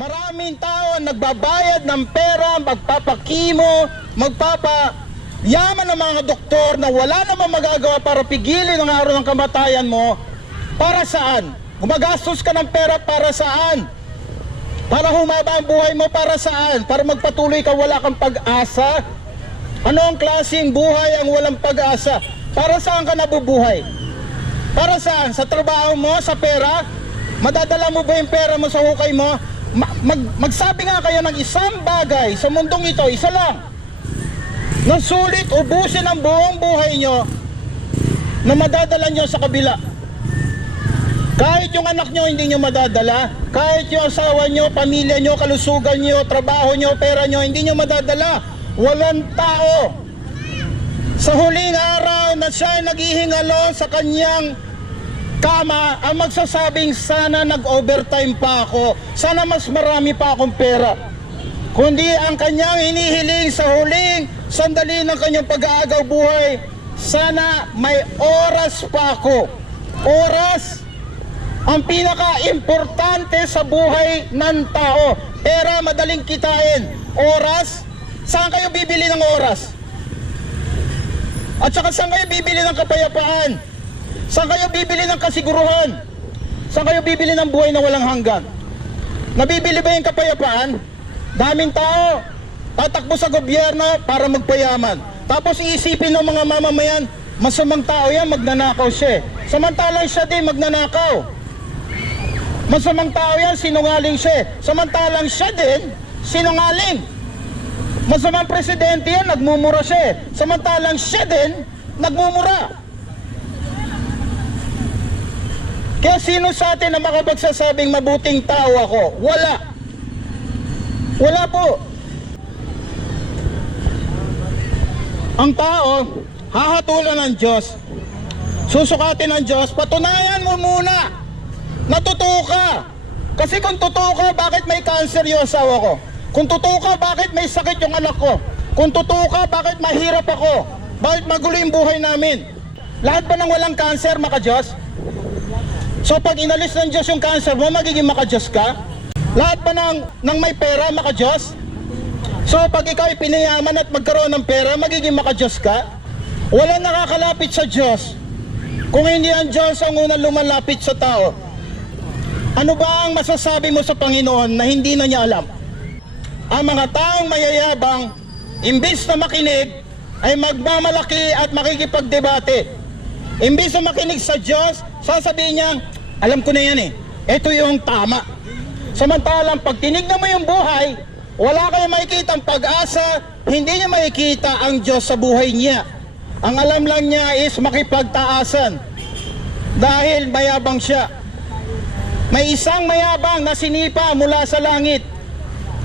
Maraming tao ang nagbabayad ng pera, magpapakimo, magpapayaman ng mga doktor na wala namang magagawa para pigilin ang araw ng kamatayan mo. Para saan? Gumagastos ka ng pera para saan? Para humaba ang buhay mo para saan? Para magpatuloy ka wala kang pag-asa? Ano ang klaseng buhay ang walang pag-asa? Para saan ka nabubuhay? Para saan? Sa trabaho mo? Sa pera? Madadala mo ba yung pera mo sa hukay mo? Magsabi nga kayo ng isang bagay sa mundong ito, isa lang, na sulit ubusin ang buong buhay nyo na madadala nyo sa kabila. Kahit yung anak nyo hindi nyo madadala, kahit yung asawa nyo, pamilya nyo, kalusugan nyo, trabaho nyo, pera nyo, hindi nyo madadala. Walang tao sa huling araw na siya naghihingalo sa kanyang kama ang magsasabing sana nag-overtime pa ako, sana mas marami pa akong pera. Kundi ang kanyang hinihiling sa huling sandali ng kanyang pag-aagaw buhay, sana may oras pa ako. Oras ang pinaka-importante sa buhay ng tao. Pera madaling kitain. Oras, saan kayo bibili ng oras? At saka saan kayo bibili ng kapayapaan? Saan kayo bibili ng kasiguruhan? Saan kayo bibili ng buhay na walang hanggan? Nabibili ba yung kapayapaan? Daming tao tatakbo sa gobyerno para magpayaman. Tapos iisipin ng mga mamamayan, masamang tao yan, magnanakaw siya. Samantalang siya din magnanakaw. Masamang tao yan, sinungaling siya. Samantalang siya din, sinungaling. Masamang presidente yan, nagmumura siya. Samantalang siya din, nagmumura. Kaya sino sa atin na makapagsasabing mabuting tao ako? Wala. Wala po. Ang tao, hahatulan ng Diyos, susukatin ng Diyos, patunayan mo muna na totoo ka. Kasi kung totoo ka, bakit may cancer yung asawa ko? Kung totoo ka, bakit may sakit yung anak ko? Kung totoo ka, bakit mahirap ako? Bakit magulo yung buhay namin? Lahat ba ng walang cancer, maka-Diyos? So pag inalis ng Diyos yung cancer mo, magiging maka-Diyos ka? Lahat ba ng may pera, maka-Diyos? So pag ikaw ay pinayaman at magkaroon ng pera, magiging maka-Diyos ka? Walang nakakalapit sa Diyos kung hindi ang Diyos ang unang lumalapit sa tao. Ano ba ang masasabi mo sa Panginoon na hindi na niya alam? Ang mga taong mayayabang, imbis na makinig, ay magmamalaki at makikipagdebate. Imbis na makinig sa Diyos, sasabihin niya, alam ko na yan eh, ito yung tama. Samantalang pag tinignan mo yung buhay, wala kayong makikita ang pag-asa, hindi niya makikita ang Diyos sa buhay niya. Ang alam lang niya is makipagtaasan dahil mayabang siya. May isang mayabang na sinipa mula sa langit.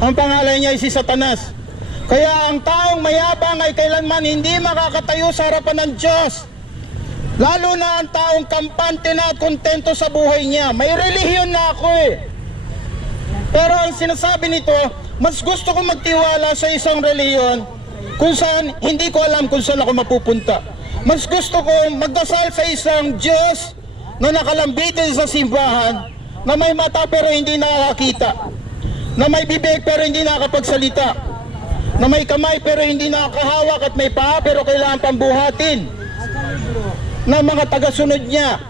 Ang pangalan niya ay si Satanas. Kaya ang taong mayabang ay kailanman hindi makakatayo sa harapan ng Diyos. Lalo na ang taong kampante na at kontento sa buhay niya. May relihiyon na ako eh. Pero ang sinasabi nito, mas gusto ko magtiwala sa isang relihiyon kung saan hindi ko alam kung saan ako mapupunta. Mas gusto ko magdasal sa isang Diyos na nakalambitin sa simbahan, na may mata pero hindi nakakakita, na may bibig pero hindi nakakapagsalita, na may kamay pero hindi nakakahawak at may paa pero kailangan pambuhatin ng mga tagasunod niya.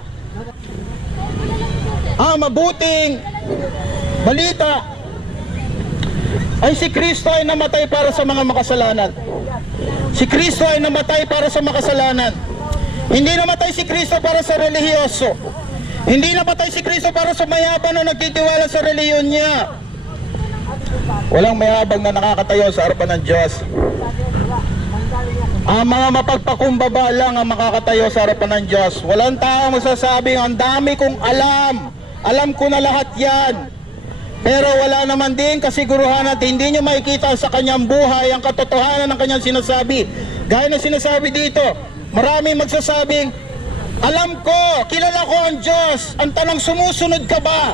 Ang mabuting balita ay si Kristo ay namatay para sa mga makasalanan. Si Kristo ay namatay para sa makasalanan. Hindi namatay si Kristo para sa relihiyoso. Hindi namatay si Kristo para sa mayabang na nagtitiwala sa reliyon niya. Walang mayabang na nakakatayo sa harapan ng Diyos. Ang mga mapagpakumbaba lang ang makakatayo sa harapan ng Diyos. Walang tao masasabing, ang dami kong alam. Alam ko na lahat yan. Pero wala naman din kasiguruhan at hindi nyo makikita sa kanyang buhay ang katotohanan ng kanyang sinasabi. Gaya na sinasabi dito, marami magsasabing, alam ko, kilala ko ang Diyos. Ang tanong, sumusunod ka ba?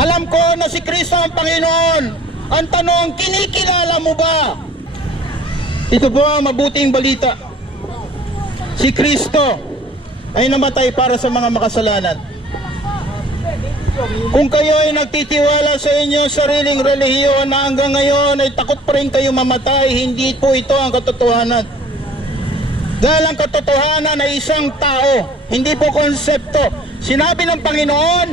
Alam ko na si Kristo ang Panginoon. Ang tanong, kinikilala mo ba? Ito po ang mabuting balita. Si Kristo ay namatay para sa mga makasalanan. Kung kayo ay nagtitiwala sa inyong sariling relihiyon na hanggang ngayon ay takot pa rin kayo mamatay, hindi po ito ang katotohanan. Dahil ang katotohanan ay isang tao, hindi po konsepto. Sinabi ng Panginoon,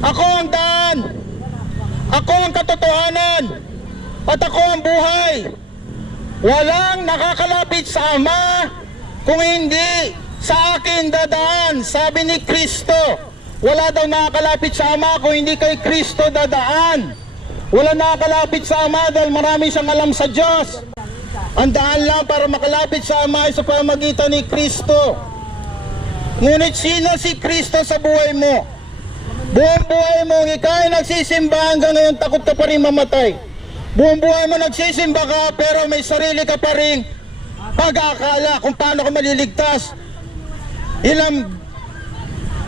ako ang daan, ako ang katotohanan, at ako ang buhay. Walang nakakalapit sa Ama kung hindi sa akin dadaan, sabi ni Kristo. Wala daw nakakalapit sa Ama kung hindi kay Kristo dadaan. Wala nakakalapit sa Ama dahil marami siyang alam sa Diyos. Ang daan lang para makalapit sa Ama ay sa pamamagitan ni Kristo. Ngunit sino si Kristo sa buhay mo? Buong buhay mo, ikaw ay nagsisimba hanggang ngayon takot ka pa rin mamatay. Buong buhay mo nagsisimba ka pero may sarili ka pa rin pag-aakala kung paano ka maliligtas.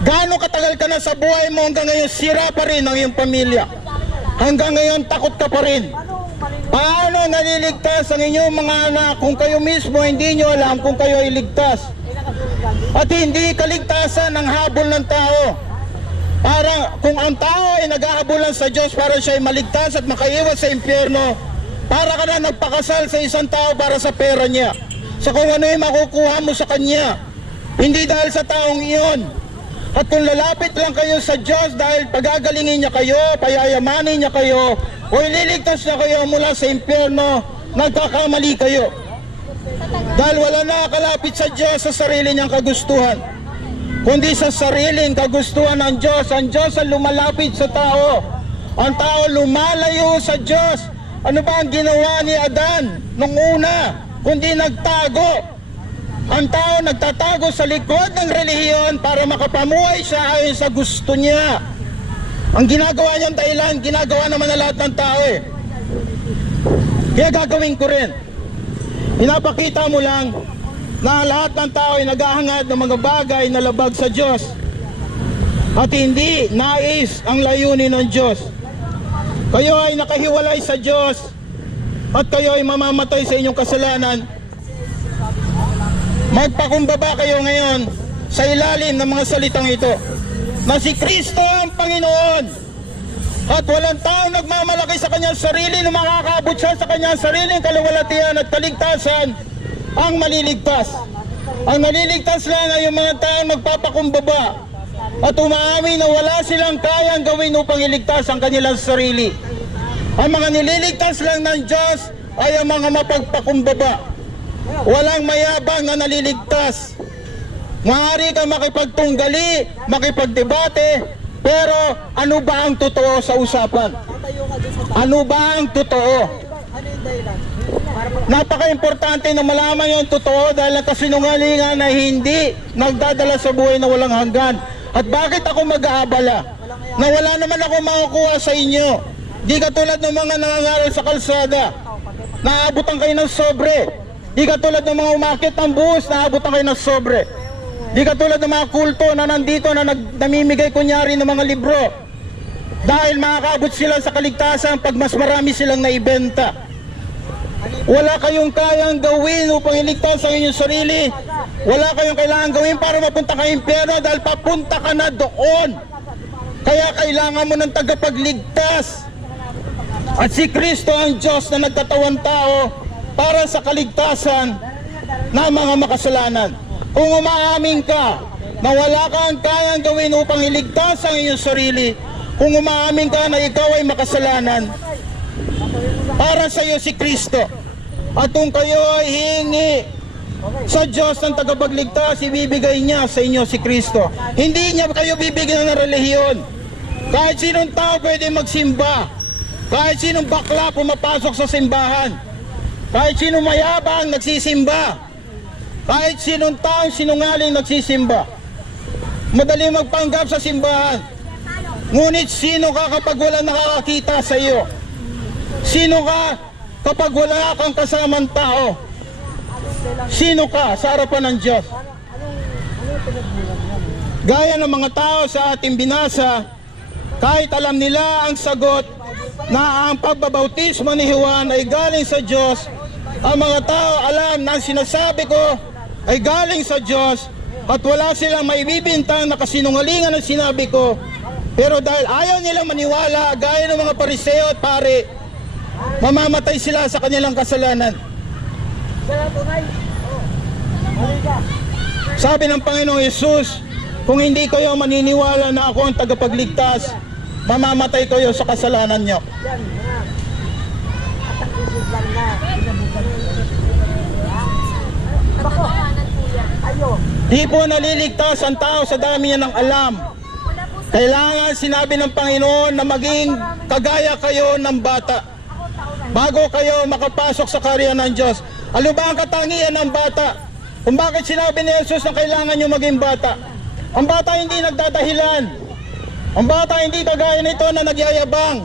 Gaano katagal ka na sa buhay mo hanggang ngayon sira pa rin ang iyong pamilya. Hanggang ngayon takot ka pa rin. Paano naliligtas ang inyong mga anak kung kayo mismo hindi nyo alam kung kayo ay ligtas? At hindi kaligtasan ng habol ng tao. Para kung ang tao ay naghahabulan sa Diyos para siya ay maligtas at makaiwas sa impyerno, para ka na nagpakasal sa isang tao para sa pera niya, sa kung ano yung makukuha mo sa kanya, hindi dahil sa taong iyon. At kung lalapit lang kayo sa Diyos dahil pagagalingin niya kayo, payayamanin niya kayo, o ililigtas niya kayo mula sa impyerno, nagkakamali kayo. Dahil wala nakakalapit sa Diyos sa sarili niyang kagustuhan, kundi sa sariling kagustuhan ng Diyos. Ang Diyos ang lumalapit sa tao. Ang tao lumalayo sa Diyos. Ano ba ang ginawa ni Adan nung una? Kundi nagtago. Ang tao nagtatago sa likod ng relihiyon para makapamuhay siya ayon sa gusto niya. Ang ginagawa niyang dahilan, ginagawa naman na lahat ng tao eh. Kaya gagawin ko rin. Pinapakita mo lang na lahat ng tao ay naghahangad ng mga bagay na labag sa Diyos at hindi nais ang layunin ng Diyos. Kayo ay nakahiwalay sa Diyos at kayo ay mamamatay sa inyong kasalanan. Magpakumbaba kayo ngayon sa ilalim ng mga salitang ito na si Kristo ang Panginoon at walang taong nagmamalaki sa kanyang sarili na makakaabot siya sa kanyang sariling kaluwalhatian at kaligtasan ang maliligtas. Ang naliligtas lang ay yung mga taong magpapakumbaba at umaamin na wala silang kayang gawin upang iligtas ang kanilang sarili. Ang mga nililigtas lang ng Diyos ay ang mga mapagpakumbaba. Walang mayabang na naliligtas. Maaari ka makipagtunggali, makipagdebate, pero ano ba ang totoo sa usapan? Ano ba ang totoo? Napaka-importante na malaman yung totoo dahil ang kasinungalingan na hindi nagdadala sa buhay na walang hanggan. At bakit ako mag-aabala? Na wala naman ako makukuha sa inyo. Di katulad ng mga nangangaral sa kalsada, naabutan kayo ng sobre. Di katulad ng mga umakit ng bus, naabutan kayo ng sobre. Di katulad ng mga kulto na nandito na namimigay kunyari ng mga libro. Dahil makakaabot sila sa kaligtasan pag mas marami silang naibenta. Wala kayong kayang gawin upang iligtas ang inyong sarili. Wala kayong kailangan gawin para mapunta ka impyerno dahil papunta ka na doon. Kaya kailangan mo ng tagapagligtas. At si Kristo ang Diyos na nagkatawan tao para sa kaligtasan ng mga makasalanan. Kung umaamin ka na wala kang kayang gawin upang iligtas ang iyong sarili, kung umaamin ka na ikaw ay makasalanan, para sa iyo si Kristo. At kung kayo ay hihingi sa Diyos ng tagapagligtas, ibibigay niya sa inyo si Kristo. Hindi niya kayo bibigyan ng relihiyon. Kahit sinong tao pwede magsimba. Kahit sinong bakla pumapasok sa simbahan. Kahit sinong mayabang nagsisimba. Kahit sinong taong sinungaling nagsisimba. Madali magpanggap sa simbahan. Ngunit sino ka kapag wala nakakakita sa iyo? Sino ka kapag wala kang kasamang tao? Sino ka sa harapan ng Diyos? Gaya ng mga tao sa ating binasa, kahit alam nila ang sagot na ang pagbabautismo ni Juan ay galing sa Diyos, ang mga tao alam na ang sinasabi ko ay galing sa Diyos at wala silang maibibintang na kasinungalingan ang sinabi ko, Pero dahil ayaw nilang maniwala, gaya ng mga pariseo at pare, mamamatay sila sa kanilang kasalanan. Sabi ng Panginoong Yesus, kung hindi kayo maniniwala na ako ang tagapagligtas, mamamatay kayo sa kasalanan nyo. Di po naliligtas ang tao sa dami niya ng alam. Kailangan sinabi ng Panginoon na maging kagaya kayo ng bata bago kayo makapasok sa kaharian ng Diyos. Ano ba ang katangian ng bata? Kung bakit sinabi ni Jesus na kailangan nyo maging bata? Ang bata hindi nagdadahilan. Ang bata hindi kagaya nito na nagyayabang.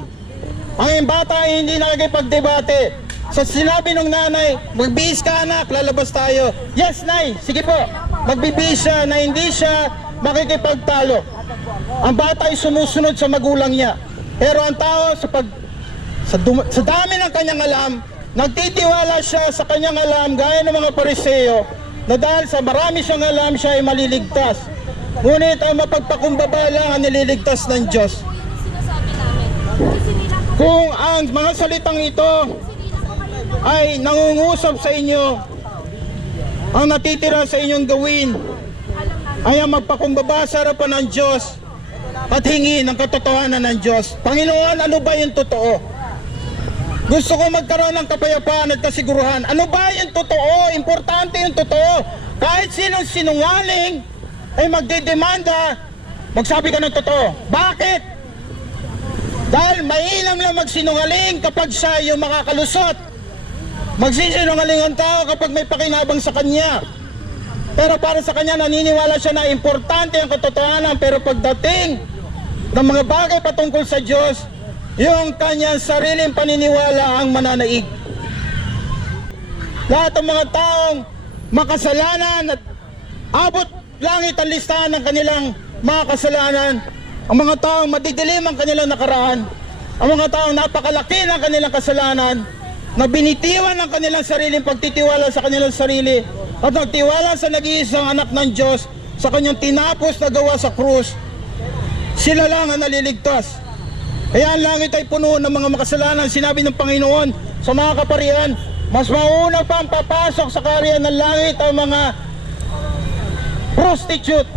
Ang bata ay hindi nakikipagdebate. Sa sinabi ng nanay, magbihis ka anak, lalabas tayo. Yes, nay, sige po. Magbibihis siya na hindi siya makikipagtalo. Ang bata ay sumusunod sa magulang niya. Pero ang tao sa dami ng kanyang alam, nagtitiwala siya sa kanyang alam gaya ng mga pariseo na dahil sa marami siyang alam, siya ay maliligtas. Ngunit ang mapagpakumbaba lang ang nililigtas ng Diyos. Kung ang mga salitang ito ay nangungusap sa inyo, ang natitira sa inyong gawin ay ang magpakumbaba sa harapan ng Diyos at hingi ng katotohanan ng Diyos. Panginoon, ano ba yung totoo? Gusto ko magkaroon ng kapayapaan at kasiguruhan. Ano ba yung totoo? Importante yung totoo. Kahit sinong sinungaling ay magdidemanda, magsabi ka ng totoo. Bakit? Dahil mainam lang magsinungaling kapag siya yung makakalusot. Magsisinungaling ang tao kapag may pakinabang sa kanya. Pero para sa kanya, naniniwala siya na importante ang katotohanan. Pero pagdating ng mga bagay patungkol sa Diyos, yung kanyang sariling paniniwala ang mananaig. Lahat ng mga taong makasalanan at abot langit ang listahan ng kanilang mga kasalanan, ang mga taong madidilim ang kanilang nakaraan, ang mga taong napakalaki ng kanilang kasalanan, na binitiwan ang kanilang sariling pagtitiwala sa kanilang sarili at nagtiwala sa nag-iisang anak ng Diyos sa kanyang tinapos na gawa sa krus, sila lang ang naliligtas. Kaya ang langit ay puno ng mga makasalanan. Sinabi ng Panginoon sa mga kaparian, mas mauna pa ang papasok sa kaharian ng langit ang mga prostitute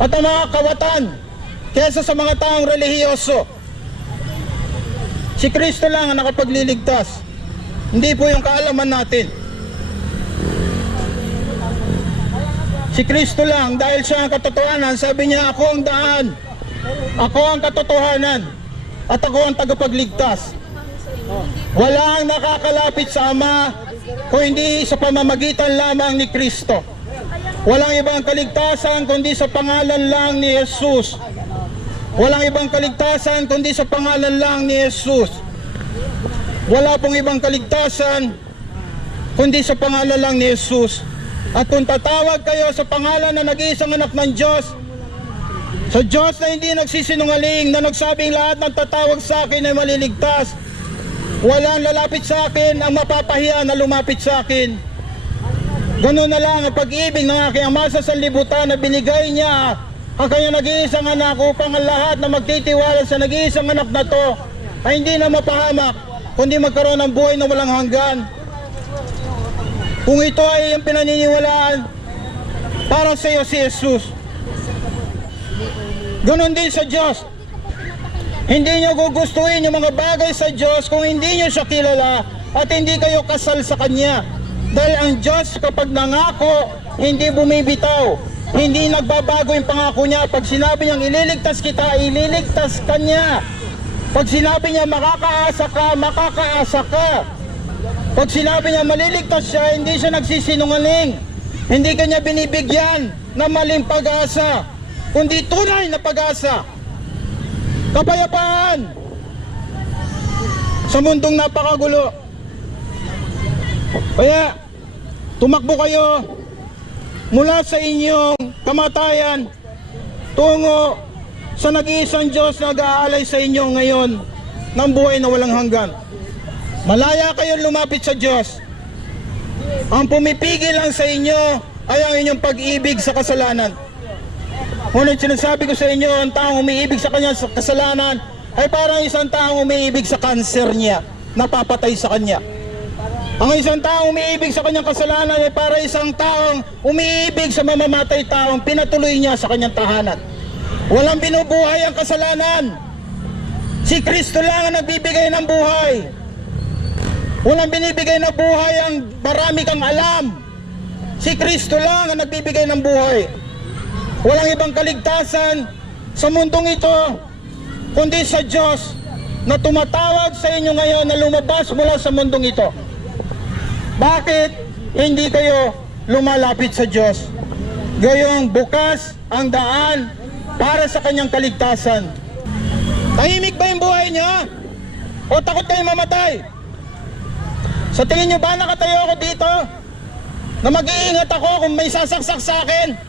at ang mga kawatan kaysa sa mga taong relihiyoso. Si Kristo lang ang nakapagliligtas, hindi po yung kaalaman natin. Si Kristo lang, dahil siya ang katotohanan. Sabi niya, ako ang daan, ako ang katotohanan, at ako ang tagapagligtas. Walang nakakalapit sa Ama kung hindi sa pamamagitan lamang ni Kristo. Walang ibang kaligtasan kundi sa pangalan lang ni Jesus. Walang ibang kaligtasan kundi sa pangalan lang ni Jesus. Wala pong ibang kaligtasan kundi sa pangalan lang ni Jesus. At kung tatawag kayo sa pangalan na nag-iisang anak ng Diyos, sa Diyos na hindi nagsisinungaling, na nagsabing lahat ng tatawag sa akin ay maliligtas, walang lalapit sa akin ang mapapahiya na lumapit sa akin. Ganun na lang ang pag-ibig ng aking Ama sa sanlibutan na binigay niya ang kanyang nag-iisang anak upang ang lahat na magtitiwala sa nag-iisang anak na to ay hindi na mapahamak, kundi magkaroon ng buhay na walang hanggan. Kung ito ay yung pinaniniwalaan, para sa iyo si Jesus. Ganon din sa Diyos. Hindi nyo gugustuhin yung mga bagay sa Diyos kung hindi nyo siya kilala at hindi kayo kasal sa Kanya. Dahil ang Diyos kapag nangako, hindi bumibitaw. Hindi nagbabago yung pangako niya. Pag sinabi niyang ililigtas kita, ililigtas ka niya. Pag sinabi niya makakaasa ka, makakaasa ka. Pag sinabi niya maliligtas siya, hindi siya nagsisinungaling. Hindi kanya binibigyan ng maling pag-asa, kundi tunay na pag-asa. Kapayapaan sa mundong napakagulo. Kaya tumakbo kayo mula sa inyong kamatayan tungo sa nag-iisang Diyos na nag-aalay sa inyo ngayon ng buhay na walang hanggan. Malaya kayong lumapit sa Diyos. Ang pumipigil lang sa inyo ay ang inyong pag-ibig sa kasalanan. Ngunit sinasabi ko sa inyo, ang taong umiibig sa kanyang kasalanan ay parang isang taong umiibig sa kanser niya, napapatay sa kanya. Ang isang taong umiibig sa kanyang kasalanan ay para isang taong umiibig sa mamamatay taong pinatuloy niya sa kanyang tahanan. Walang binubuhay ang kasalanan. Si Kristo lang ang nagbibigay ng buhay. Walang binibigay na buhay ang marami kang alam. Si Kristo lang ang nagbibigay ng buhay. Walang ibang kaligtasan sa mundong ito kundi sa Diyos na tumatawag sa inyo ngayon na lumabas mula sa mundong ito. Bakit hindi kayo lumalapit sa Diyos? Gayong bukas ang daan para sa kanyang kaligtasan. Tahimik ba yung buhay niya? O takot kayo mamatay? Sa tingin niyo ba nakatayo ako dito na mag-iingat ako kung may sasaksak sa akin?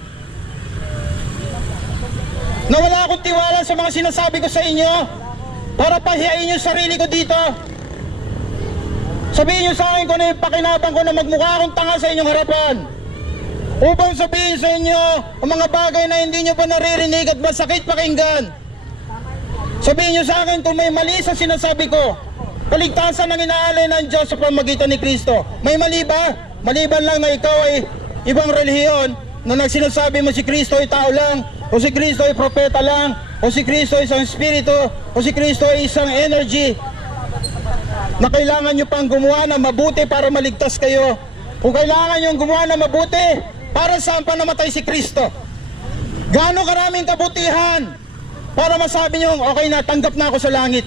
Na wala akong tiwala sa mga sinasabi ko sa inyo para pahiyain yung sarili ko dito? Sabihin niyo sa akin kung ano yung pakinabang ko na magmukha akong tanga sa inyong harapan. Upang sabihin sa inyo ang mga bagay na hindi niyo pa naririnig at masakit pakinggan. Sabihin niyo sa akin kung may mali sa sinasabi ko. Kaligtasan ang inaalay ng Diyos sa pamamagitan ni Kristo. May mali ba? Maliban lang na ikaw ay ibang relihiyon na nagsinasabi mo si Kristo ay tao lang, o si Kristo ay propeta lang, o si Kristo ay isang espiritu, o si Kristo ay isang energy na kailangan nyo pang gumawa ng mabuti para maligtas kayo. Kung kailangan nyo gumawa ng mabuti, para saan pa namatay si Kristo? Gaano karaming kabutihan para masabi nyo, okay na, tanggap na ako sa langit.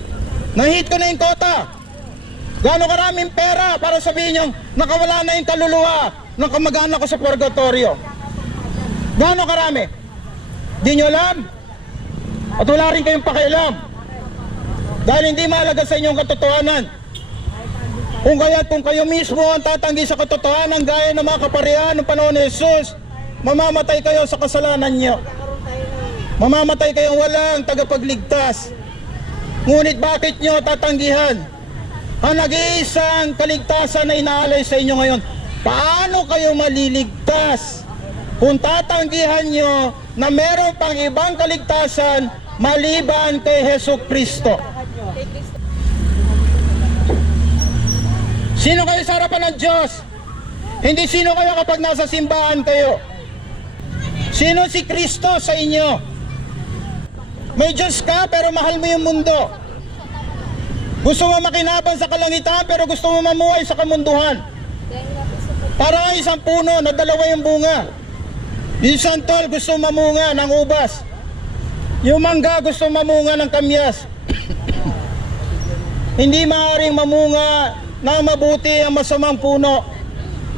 Nahit ko na yung kota. Gaano karaming pera para sabihin nyo, nakawala na yung kaluluwa ng kamag-anak ko sa purgatorio. Gaano karami? Di nyo alam? At wala rin kayong pakialam. Dahil hindi mahalaga sa inyong katotohanan. Kung kayo mismo ang tatanggi sa katotohanan gaya ng mga kaparihan ng panahon ni Jesus, mamamatay kayo sa kasalanan niyo. Mamamatay kayong walang tagapagligtas. Ngunit bakit nyo tatanggihan ang nag-iisang kaligtasan na inaalay sa inyo ngayon? Paano kayo maliligtas kung tatanggihan nyo na meron pang ibang kaligtasan maliban kay Hesus Kristo? Sino kayo sa harapan ng Diyos? Hindi sino kayo kapag nasa simbahan kayo. Sino si Kristo sa inyo? May Diyos ka pero mahal mo yung mundo. Gusto mo makinabang sa kalangitan pero gusto mo mamuhay sa kamunduhan. Para isang puno na dalawa yung bunga. Yung santol gusto mamunga ng ubas. Yung mangga gusto mamunga ng kamyas. Hindi maaaring mamunga ng mabuti ang masamang puno.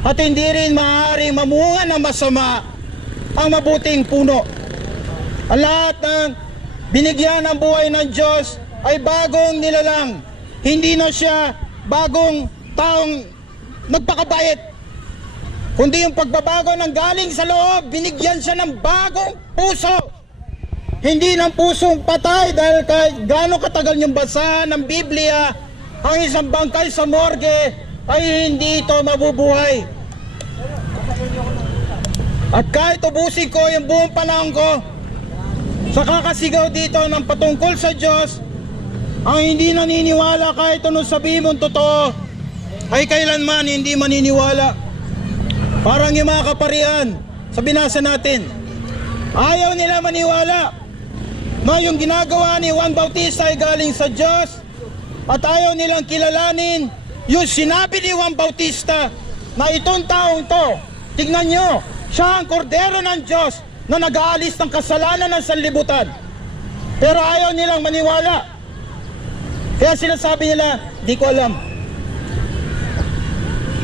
At hindi rin maaaring mamunga ng masama ang mabuting puno. Ang lahat ng binigyan ng buhay ng Diyos ay bagong nilalang. Hindi na siya bagong taong nagpakabayat, kundi yung pagbabago ng galing sa loob, binigyan siya ng bagong puso. Hindi ng pusong patay dahil kahit gaano katagal niyong basahan ng Biblia, ang isang bangkay sa morgue ay hindi ito mabubuhay. At kahit ubusin ko yung buong panahon ko sa kakasigaw dito ng patungkol sa Diyos, ang hindi naniniwala kahit anong sabihin mong totoo ay kailanman hindi maniniwala. Parang yung mga kaparian sa binasa natin, ayaw nila maniwala na yung ginagawa ni Juan Bautista ay galing sa Diyos, at ayaw nilang kilalanin yung sinabi ni Juan Bautista na itong taong to, tignan nyo, siya ang kordero ng Diyos na nag-aalis ng kasalanan ng sanlibutan. Pero ayaw nilang maniwala. Kaya sinasabi nila, di ko alam.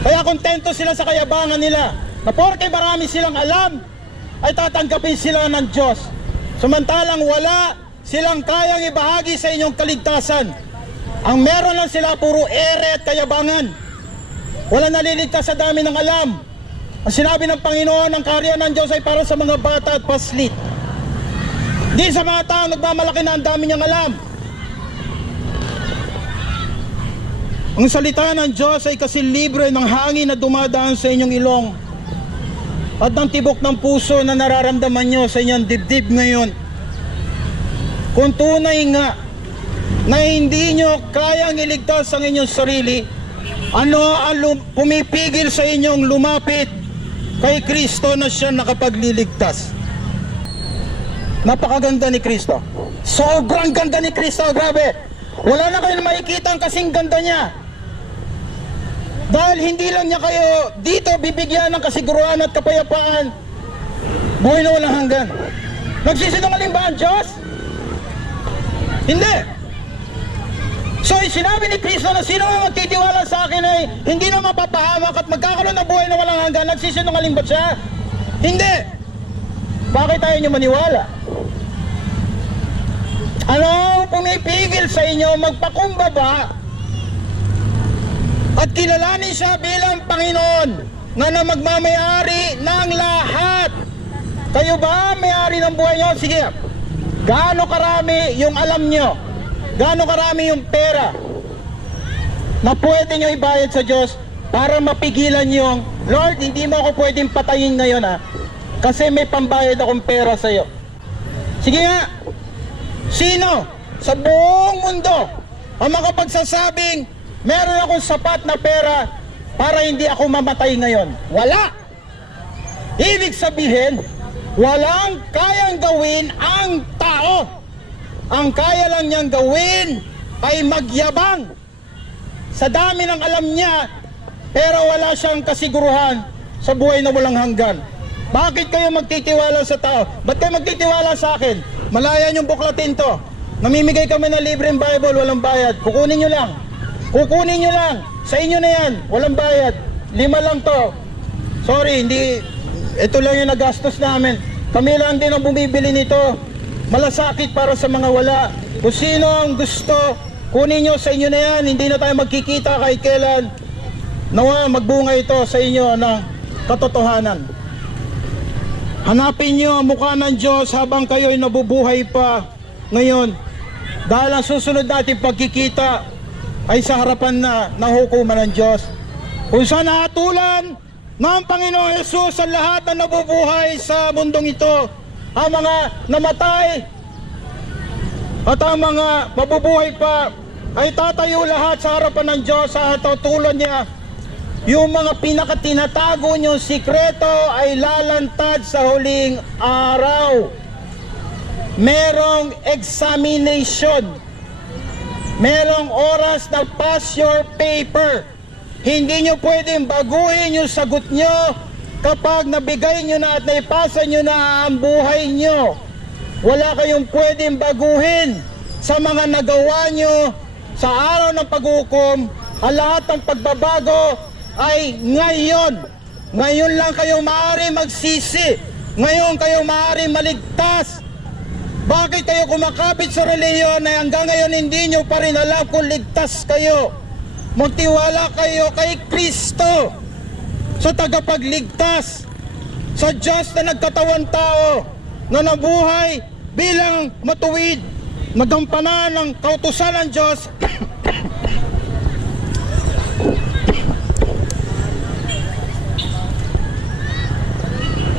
Kaya kontento sila sa kayabangan nila na porke marami silang alam ay tatanggapin sila ng Diyos. Samantalang wala silang kayang ibahagi sa inyong kaligtasan. Ang meron lang sila puro ere at kayabangan. Wala naliligtas sa dami ng alam. Ang sinabi ng Panginoon, ang karya ng Diyos ay para sa mga bata at paslit. Di sa mga tao nagmamalaki na ang dami niyang alam. Ang salita ng Diyos ay kasi libre ng hangin na dumadaan sa inyong ilong. at ng tibok ng puso na nararamdaman nyo sa inyong dibdib ngayon, kung tunay nga na hindi nyo kayang iligtas ang inyong sarili, ano ang pumipigil sa inyong lumapit kay Kristo na siya nakapagliligtas? Napakaganda ni Kristo. Sobrang ganda ni Kristo, grabe. Wala na kayong makikita ang kasing ganda niya. Dahil hindi lang niya kayo dito bibigyan ng kasiguruhan at kapayapaan, buhay na walang hanggan. Nagsisinungaling ba ang Diyos? Hindi. So sinabi ni Kristo na sino ang magtitiwala sa akin ay hindi na mapapahamak at magkakaroon ng buhay na walang hanggan. Nagsisinungaling ba siya? Hindi. Bakit tayo niyo maniwala? Ano pumipigil sa inyo magpakumbaba at kilalanin siya bilang Panginoon na magmamayari ng lahat? Kayo ba may-ari ng buhay nyo? Sige, gaano karami yung alam nyo? Gaano karami yung pera na pwede nyo ibayad sa Diyos para mapigilan yung, Lord, hindi mo ako pwedeng patayin ngayon kasi may pambayad akong pera sa iyo. Sige nga, sino sa buong mundo ang makapagsasabing meron akong sapat na pera para hindi ako mamatay ngayon? Wala! Ibig sabihin, walang kayang gawin ang tao. Ang kaya lang niyang gawin ay magyabang sa dami ng alam niya, pero wala siyang kasiguruhan sa buhay na walang hanggan. Bakit kayo magtitiwala sa tao? Ba't kayo magtitiwala sa akin? Malaya niyong buklatin to. Namimigay kami ng libreng Bible, walang bayad. Kukunin nyo lang. Kukunin nyo lang. Sa inyo na yan, walang bayad. 5 lang to. Sorry, hindi. Ito lang yung nagastos namin. Kami lang din ang bumibili nito. Malasakit para sa mga wala. Kung sino ang gusto, kunin nyo, sa inyo na yan. Hindi na tayo magkikita kahit kailan. Nawa magbunga ito sa inyo ng katotohanan. Hanapin nyo ang mukha ng Diyos habang kayo'y nabubuhay pa ngayon. Dahil ang susunod natin pagkikita ay sa harapan na ng hukuman ng Diyos. Kung saan nahatulan ng Panginoong Yesus ang lahat na nabubuhay sa mundong ito, ang mga namatay at ang mga mabubuhay pa, ay tatayo lahat sa harapan ng Diyos sa hatutulan niya. Yung mga pinakatinatago niyong sikreto ay lalantad sa huling araw. Merong examination. Merong oras na pass your paper. Hindi nyo pwedeng baguhin yung sagot nyo kapag nabigay nyo na at naipasa nyo na ang buhay nyo. Wala kayong pwedeng baguhin sa mga nagawa nyo sa araw ng paghukom. Ang lahat ng pagbabago ay ngayon. Ngayon lang kayo maaari magsisi. Ngayon kayo maaari maligtas. Bakit kayo kumakapit sa reliyon na hanggang ngayon hindi nyo pa rin alam kung ligtas kayo? Magtiwala kayo kay Kristo, sa tagapagligtas, sa Diyos na nagkatawan tao, na nabuhay bilang matuwid, nagampanan ng kautusan ng Diyos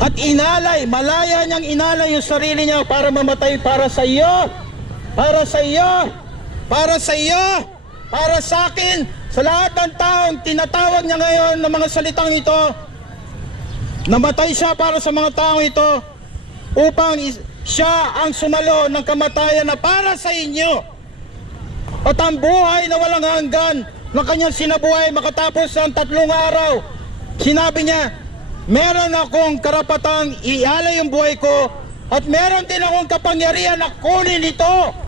at inalay, malaya niyang inalay yung sarili niya para mamatay para sa iyo, para sa iyo, para sa iyo, para sa akin, sa lahat ng taong tinatawag niya ngayon ng mga salitang ito. Namatay siya para sa mga taong ito upang siya ang sumalo ng kamatayan na para sa inyo. At ang buhay na walang hanggan na kanyang sinabuhay makatapos ng 3 araw, sinabi niya, meron akong karapatang ialay yung buhay ko at meron din akong kapangyarihan na kunin ito.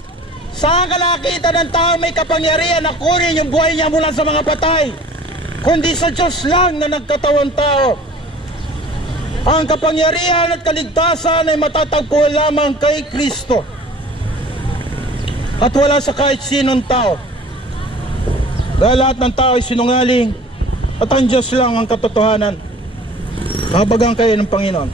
Saan ka nakita ng tao may kapangyarihan na kunin yung buhay niya mula sa mga patay? Kundi sa Diyos lang na nagkatawan tao. Ang kapangyarihan at kaligtasan ay matatagpo lamang kay Kristo. At wala sa kahit sinong tao. Dahil lahat ng tao ay sinungaling at ang Diyos lang ang katotohanan. Habagan kayo ng Panginoon.